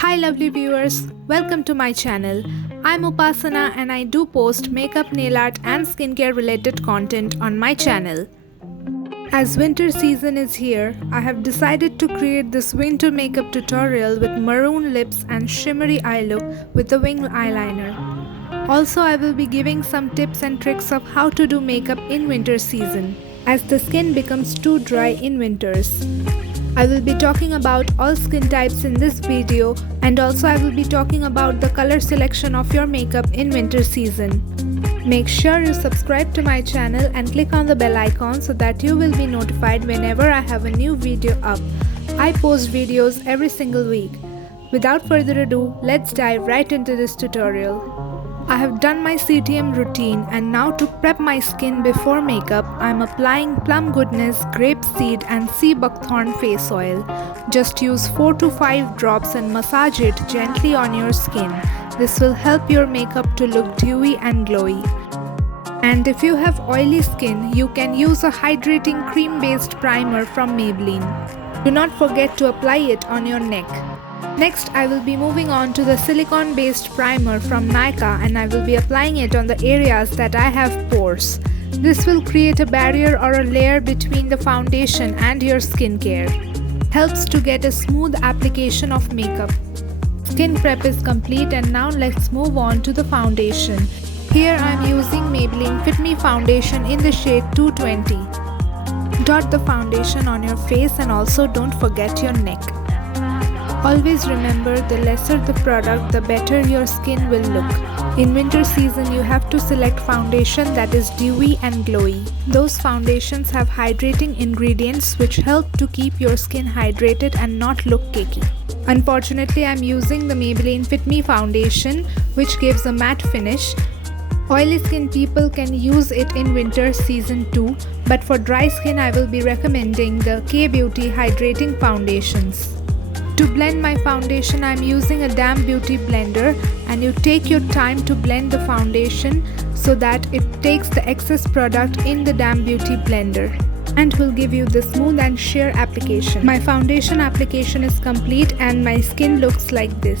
Hi lovely viewers, welcome to my channel. I'm Upasana and I do post makeup, nail art and skincare related content on my channel. As winter season is here, I have decided to create this winter makeup tutorial with maroon lips and shimmery eye look with the wing eyeliner. Also, I will be giving some tips and tricks of how to do makeup in winter season, as the skin becomes too dry in winters. I will be talking about all skin types in this video, and also I will be talking about the color selection of your makeup in winter season. Make sure you subscribe to my channel and click on the bell icon so that you will be notified whenever I have a new video up. I post videos every single week. Without further ado, let's dive right into this tutorial. I have done my CTM routine, and now to prep my skin before makeup, I am applying Plum Goodness, Grapeseed and Sea Buckthorn face oil. Just use 4 to 5 drops and massage it gently on your skin. This will help your makeup to look dewy and glowy. And if you have oily skin, you can use a hydrating cream-based primer from Maybelline. Do not forget to apply it on your neck. Next, I will be moving on to the silicone-based primer from Nykaa, and I will be applying it on the areas that I have pores. This will create a barrier or a layer between the foundation and your skincare. Helps to get a smooth application of makeup. Skin prep is complete, and now let's move on to the foundation. Here I am using Maybelline Fit Me foundation in the shade 220. Dot the foundation on your face and also don't forget your neck. Always remember, the lesser the product, the better your skin will look. In winter season, you have to select foundation that is dewy and glowy. Those foundations have hydrating ingredients which help to keep your skin hydrated and not look cakey. Unfortunately, I am using the Maybelline Fit Me foundation, which gives a matte finish. Oily skin people can use it in winter season too, but for dry skin I will be recommending the K-Beauty hydrating foundations. To blend my foundation, I am using a damp beauty blender, and you take your time to blend the foundation so that it takes the excess product in the damp beauty blender and will give you the smooth and sheer application. My foundation application is complete and my skin looks like this.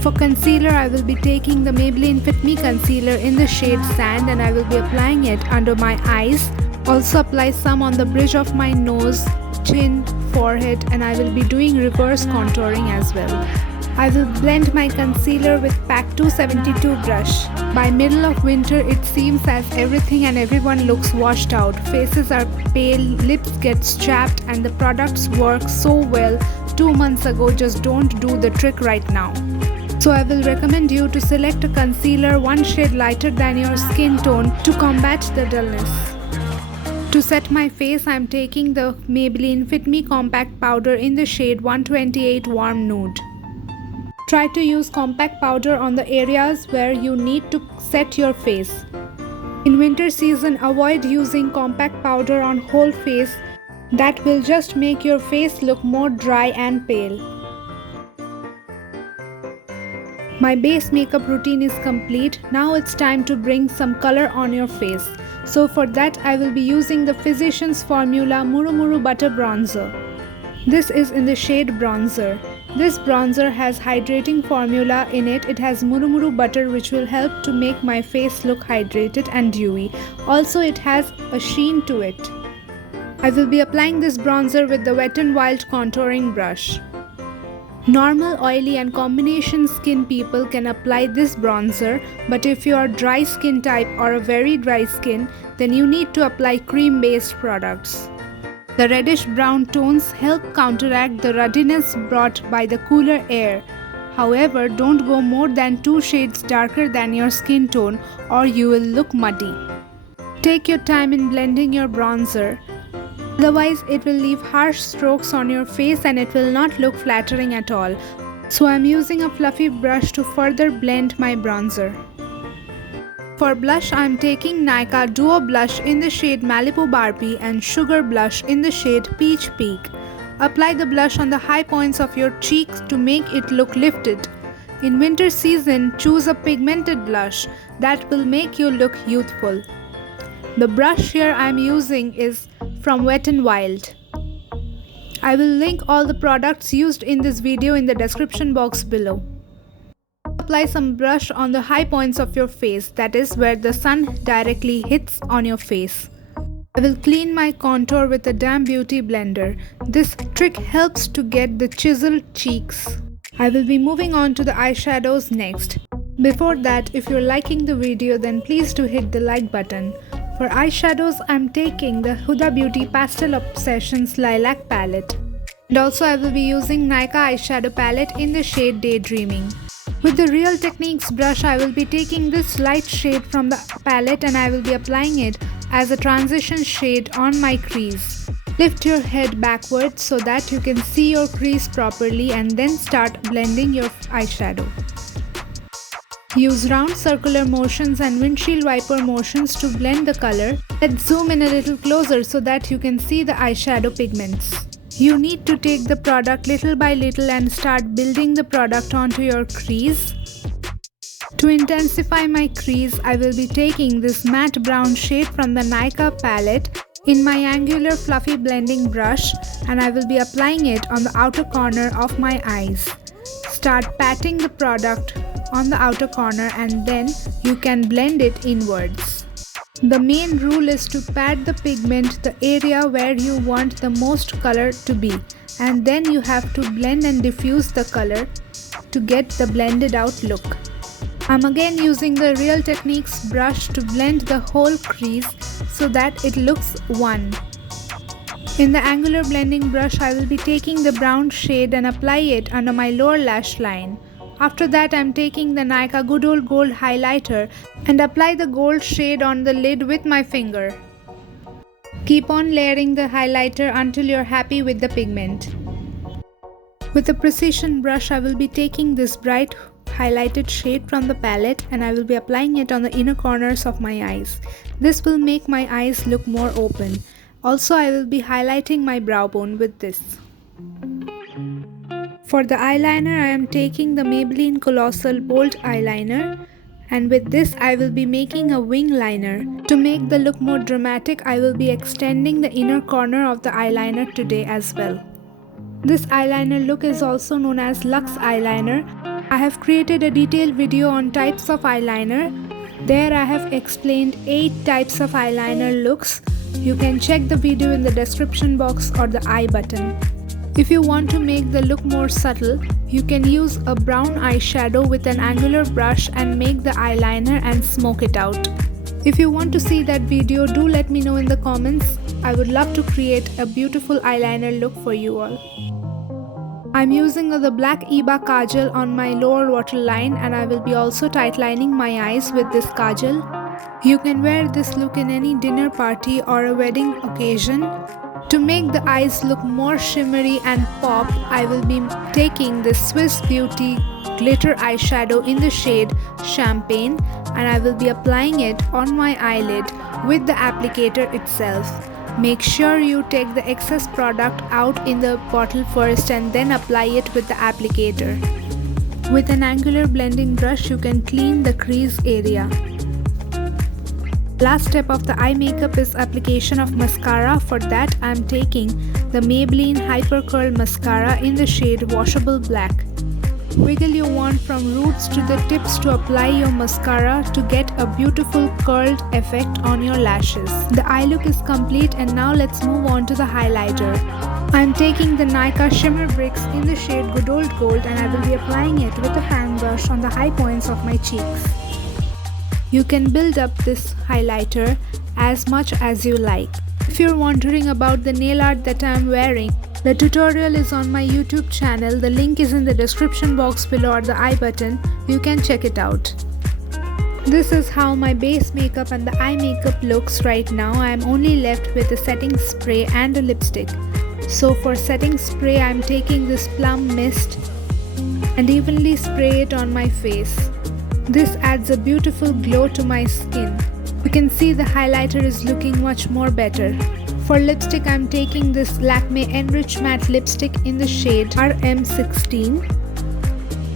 For concealer, I will be taking the Maybelline Fit Me concealer in the shade Sand, and I will be applying it under my eyes. Also apply some on the bridge of my nose, chin, forehead, and I will be doing reverse contouring as well. I will blend my concealer with PAC 272 brush. By middle of winter, it seems as everything and everyone looks washed out. Faces are pale, lips get chapped, and the products work so well 2 months ago just don't do the trick right now. So I will recommend you to select a concealer one shade lighter than your skin tone to combat the dullness. To set my face, I am taking the Maybelline Fit Me Compact Powder in the shade 128 Warm Nude. Try to use compact powder on the areas where you need to set your face. In winter season, avoid using compact powder on whole face. That will just make your face look more dry and pale. My base makeup routine is complete. Now it's time to bring some color on your face. So for that, I will be using the Physicians Formula Murumuru Butter Bronzer. This is in the shade Bronzer. This bronzer has hydrating formula in it. It has Murumuru butter which will help to make my face look hydrated and dewy. Also, it has a sheen to it. I will be applying this bronzer with the Wet n Wild contouring brush. Normal, oily and combination skin people can apply this bronzer, but if you are dry skin type or a very dry skin, then you need to apply cream-based products. The reddish brown tones help counteract the ruddiness brought by the cooler air. However, don't go more than 2 shades darker than your skin tone or you will look muddy. Take your time in blending your bronzer. Otherwise, it will leave harsh strokes on your face and it will not look flattering at all. So I am using a fluffy brush to further blend my bronzer. For blush, I am taking Nykaa Duo Blush in the shade Malibu Barbie and Sugar Blush in the shade Peach Peak. Apply the blush on the high points of your cheeks to make it look lifted. In winter season, choose a pigmented blush that will make you look youthful. The brush here I am using is from Wet n Wild. I will link all the products used in this video in the description box below. Apply some brush on the high points of your face, that is where the sun directly hits on your face. I will clean my contour with a damp beauty blender. This trick helps to get the chiseled cheeks. I will be moving on to the eyeshadows next. Before that, if you're liking the video, then please do hit the like button. For eyeshadows, I'm taking the Huda Beauty Pastel Obsessions Lilac palette. And also I will be using Nykaa eyeshadow palette in the shade Daydreaming. With the Real Techniques brush, I will be taking this light shade from the palette and I will be applying it as a transition shade on my crease. Lift your head backwards so that you can see your crease properly and then start blending your eyeshadow. Use round circular motions and windshield wiper motions to blend the color. Let's zoom in a little closer so that you can see the eyeshadow pigments. You need to take the product little by little and start building the product onto your crease. To intensify my crease, I will be taking this matte brown shade from the Nykaa palette in my angular fluffy blending brush and I will be applying it on the outer corner of my eyes. Start patting the product on the outer corner and then you can blend it inwards. The main rule is to pat the pigment the area where you want the most color to be, and then you have to blend and diffuse the color to get the blended out look. I'm again using the Real Techniques brush to blend the whole crease so that it looks one. In the angular blending brush, I will be taking the brown shade and apply it under my lower lash line. After that, I'm taking the Nykaa Good Old Gold highlighter and apply the gold shade on the lid with my finger. Keep on layering the highlighter until you're happy with the pigment. With a precision brush, I will be taking this bright highlighted shade from the palette and I will be applying it on the inner corners of my eyes. This will make my eyes look more open. Also, I will be highlighting my brow bone with this. For the eyeliner, I am taking the Maybelline Colossal Bold Eyeliner and with this I will be making a wing liner. To make the look more dramatic, I will be extending the inner corner of the eyeliner today as well. This eyeliner look is also known as Luxe Eyeliner. I have created a detailed video on types of eyeliner. There I have explained 8 types of eyeliner looks. You can check the video in the description box or the I button. If you want to make the look more subtle, you can use a brown eyeshadow with an angular brush and make the eyeliner and smoke it out. If you want to see that video, do let me know in the comments. I would love to create a beautiful eyeliner look for you all. I'm using the black Eba kajal on my lower waterline and I will be also tightlining my eyes with this kajal. You can wear this look in any dinner party or a wedding occasion. To make the eyes look more shimmery and pop, I will be taking this Swiss Beauty glitter eyeshadow in the shade Champagne and I will be applying it on my eyelid with the applicator itself. Make sure you take the excess product out in the bottle first and then apply it with the applicator. With an angular blending brush, you can clean the crease area. Last step of the eye makeup is application of mascara. For that, I am taking the Maybelline Hypercurl mascara in the shade Washable Black. Wiggle your wand from roots to the tips to apply your mascara to get a beautiful curled effect on your lashes. The eye look is complete and now let's move on to the highlighter. I am taking the Nykaa Shimmer Bricks in the shade Good Old Gold and I will be applying it with a fan brush on the high points of my cheeks. You can build up this highlighter as much as you like. If you're wondering about the nail art that I am wearing, the tutorial is on my YouTube channel. The link is in the description box below or the I button. You can check it out. This is how my base makeup and the eye makeup looks right now. I am only left with a setting spray and a lipstick. So for setting spray, I am taking this Plum mist and evenly spray it on my face. This adds a beautiful glow to my skin. You can see the highlighter is looking much more better. For lipstick, I am taking this Lakme Enrich matte lipstick in the shade RM16.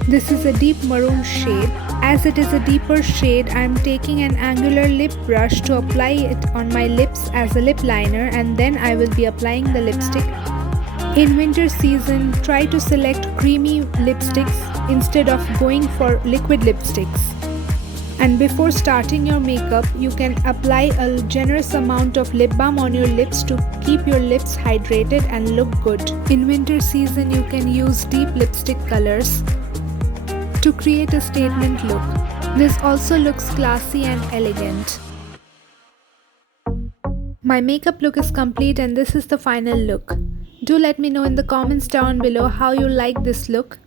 This is a deep maroon shade. As it is a deeper shade, I am taking an angular lip brush to apply it on my lips as a lip liner and then I will be applying the lipstick In winter season, try to select creamy lipsticks instead of going for liquid lipsticks. And before starting your makeup, you can apply a generous amount of lip balm on your lips to keep your lips hydrated and look good. In winter season, you can use deep lipstick colors to create a statement look. This also looks classy and elegant. My makeup look is complete and this is the final look. Do let me know in the comments down below how you like this look.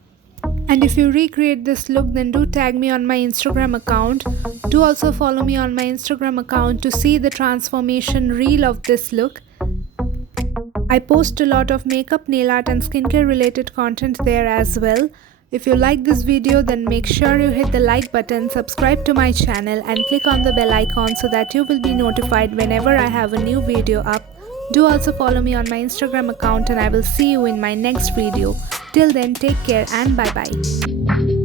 And if you recreate this look, then do tag me on my Instagram account. Do also follow me on my Instagram account to see the transformation reel of this look. I post a lot of makeup, nail art and skincare related content there as well. If you like this video, then make sure you hit the like button, subscribe to my channel and click on the bell icon so that you will be notified whenever I have a new video up. Do also follow me on my Instagram account and I will see you in my next video. Till then, take care and bye bye.